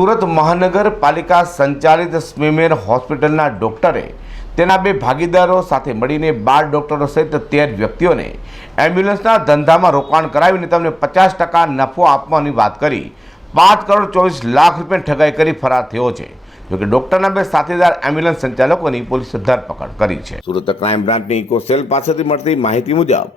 સુરત મહાનગરપાલિકા સંચાલિત સ્મીમેર હોસ્પિટલના ડોક્ટરે તેના બે ભાગીદારો સાથે મળીને 12 ડોક્ટરો સહિત 13 વ્યક્તિઓને એમ્બ્યુલન્સના ધંધામાં રોકાણ કરાવીને તેમને 50% નફો આપવાની વાત કરી 5 કરોડ 24 લાખ રૂપિયાની ઠગાઈ કરી ફરાર થયો છે। જોકે ડોક્ટરના બે સાથીદાર એમ્બ્યુલન્સ સંચાલકોની પોલીસે ધરપકડ કરી છે। સુરત ક્રાઇમ બ્રાન્ચની ઇકો સેલ પાસેથી મળતી માહિતી મુજબ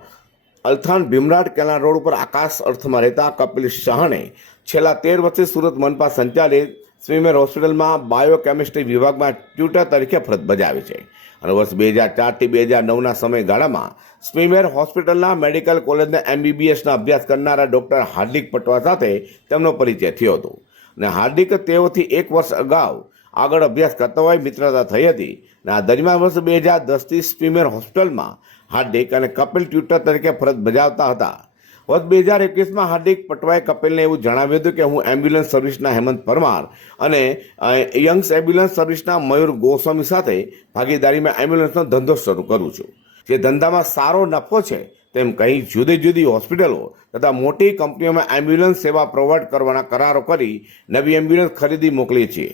અલથાણ ભીમરાડ કેનાલ રોડ ઉપર આકાશ અર્થમાં રહેતા કપિલ શાહને છેલ્લા 13 વર્ષથી સુરત મનપા સંચાલિત સ્મીમેર હોસ્પિટલમાં બાયોકેમિસ્ટ્રી વિભાગમાં ટ્યુટર તરીકે ફરજ બજાવે છે અને વર્ષ 2004 થી 2009ના સમયગાળામાં સ્મીમેર હોસ્પિટલના મેડિકલ કોલેજના MBBSના અભ્યાસ કરનારા ડોક્ટર હાર્દિક પટવા સાથે તેમનો પરિચય થયો હતો અને હાર્દિક તેઓથી 1 વર્ષ અગાઉ આગળ અભ્યાસ કરતા હોય મિત્રતા થઈ હતી અને આ દરમિયાન વર્ષ 2010થી સ્મીમેર હોસ્પિટલમાં હાર્દિક અને કપિલ ટ્યુટર તરીકે ફરજ બજાવતા હતા। વર્ષ 2021માં હાર્દિક પટવાએ કપિલને એવું જણાવ્યું હતું કે હું એમ્બ્યુલન્સ સર્વિસના હેમંત પરમાર અને યંગ્સ એમ્બ્યુલન્સ સર્વિસના મયુર ગોસ્વામી સાથે ભાગીદારીમાં એમ્બ્યુલન્સનો ધંધો શરૂ કરું છું, જે ધંધામાં સારો નફો છે તેમ કહી જુદી જુદી હોસ્પિટલો તથા મોટી કંપનીઓમાં એમ્બ્યુલન્સ સેવા પ્રોવાઈડ કરવાના કરારો કરી નવી એમ્બ્યુલન્સ ખરીદી મોકલી છે।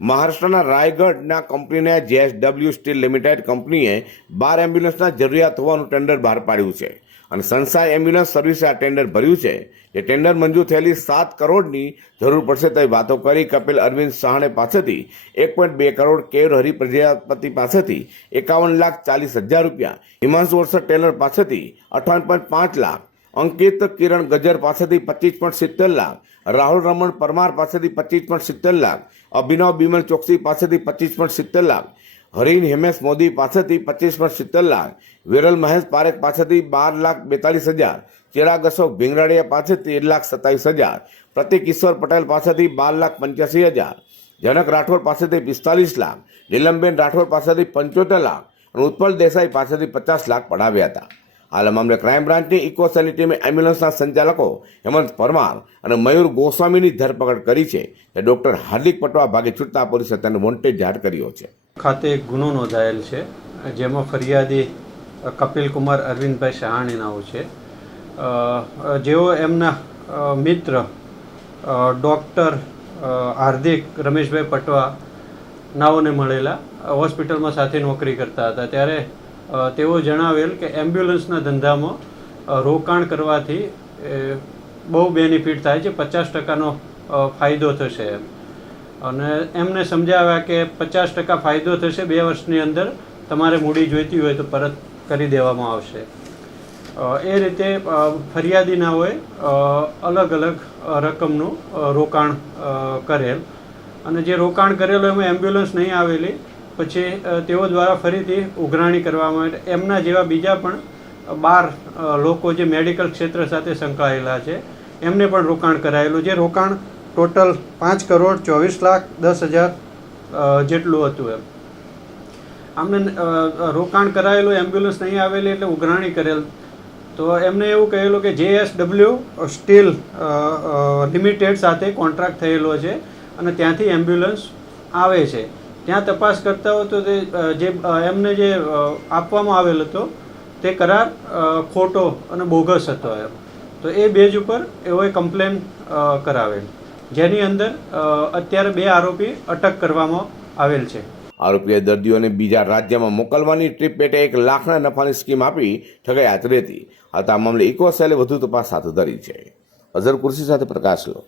મહારાષ્ટ્રના રાયગઢના કંપનીને JSW સ્ટીલ લિમિટેડ કંપનીએ 12 એમ્બ્યુલન્સના જરૂરિયાત હોવાનું ટેન્ડર બહાર પાડ્યું છે અને સંસાય એમ્બ્યુલન્સ સર્વિસે આ ટેન્ડર ભર્યું છે। જે ટેન્ડર મંજૂર થયેલી 7 કરોડની જરૂર પડશે તેવી વાતો કરી કપિલ અરવિંદ સાહણે પાસેથી 1.2 કરોડ, કેર હરિ પ્રજાપતિ પાસેથી 51,40,000 રૂપિયા, હિમાંશુ વર્ષ ટેલર પાસેથી 58.5 લાખ, અંકિત કિરણ ગજર પાસેથી 25.70 લાખ, રાહુલ રમણ પરમાર પાસેથી 25.70 લાખ, અભિનવ બિમલ ચોકસી પાસેથી 25.70 લાખ, હરીન હેમેશ મોદી પાસેથી 25.70 લાખ, વિરલ મહેશ પારેખ પાસેથી 12,42,000, ચિરાગ અશોક ભીંગરાડિયા પાસેથી 1,27,000, પ્રતિક ઈશ્વર પટેલ પાસેથી 12,85,000, જનક રાઠોડ પાસેથી 45 લાખ, નીલમબેન રાઠોડ પાસેથી 75 લાખ અને ઉત્પલ દેસાઈ પાસેથી 50 લાખ પડાવ્યા હતા। હાલ મામલે ક્રાઇમ બ્રાન્ચની ઇકો સેલની ટીમે એમ્બ્યુલન્સના સંચાલકો હેમંત પરમાર અને મયુર ગોસ્વામીની ધરપકડ કરી છે। તે ડોક્ટર હાર્દિક પટવા ભાગે છૂટતા પોલીસે તેને વોન્ટેડ જાહેર કર્યો છે। ખાતે એક ગુનો નોંધાયેલ છે જેમાં ફરિયાદી કપિલ કુમાર અરવિંદભાઈ સહાણી નાઓ છે, જેઓ એમના મિત્ર ડૉક્ટર હાર્દિક રમેશભાઈ પટવા નાઓને મળેલા હોસ્પિટલમાં સાથે નોકરી કરતા હતા। ત્યારે તેઓ જણાવેલ કે એમ્બ્યુલન્સના ધંધામાં રોકાણ કરવાથી બહુ બેનિફિટ થાય છે, 50%નો ફાયદો થશે એમ, અને એમને સમજાવ્યા કે 50% ફાયદો થશે, 2 વર્ષની અંદર તમારે મૂડી જોઈતી હોય તો પરત કરી દેવામાં આવશે। એ રીતે ફરિયાદીના હોય અલગ અલગ રકમનું રોકાણ કરેલ અને જે રોકાણ કરેલું એમાં એમ્બ્યુલન્સ નહીં આવેલી, પછી તેઓ દ્વારા ફરીથી ઉઘરાણી કરવામાં આવે। એમના જેવા બીજા પણ 12 લોકો જે મેડિકલ ક્ષેત્ર સાથે સંકળાયેલા છે એમને પણ રોકાણ કરાયેલું, જે રોકાણ ટોટલ 5 કરોડ 24,10,000 જેટલું હતું એમ। આમને રોકાણ કરાયેલું, એમ્બ્યુલન્સ નહીં આવેલી એટલે ઉઘરાણી કરેલ, તો એમને એવું કહેલું કે JSW સ્ટીલ લિમિટેડ સાથે કોન્ટ્રાક્ટ થયેલો છે અને ત્યાંથી એમ્બ્યુલન્સ આવે છે। ત્યાં તપાસ કરતા હોય તો તે જે એમને જે આપવામાં આવેલ હતો તે કરાર ખોટો અને બોગસ હતો એમ, તો એ બેઝ ઉપર એઓએ કમ્પ્લેન કરાવેલ, જેની અંદર અત્યારે 2 આરોપી અટક કરવામાં આવેલ છે। આરોપીએ દર્દીઓને બીજા રાજ્યમાં મોકલવાની ટ્રીપ પેટે 1 લાખના નફાની સ્કીમ આપી ઠગાઈ આચરી હતી। આ મામલે ઇકો સેલે વધુ તપાસ હાથ ધરી છે। અઝર કુર્સી સાથે પ્રકાશ લો।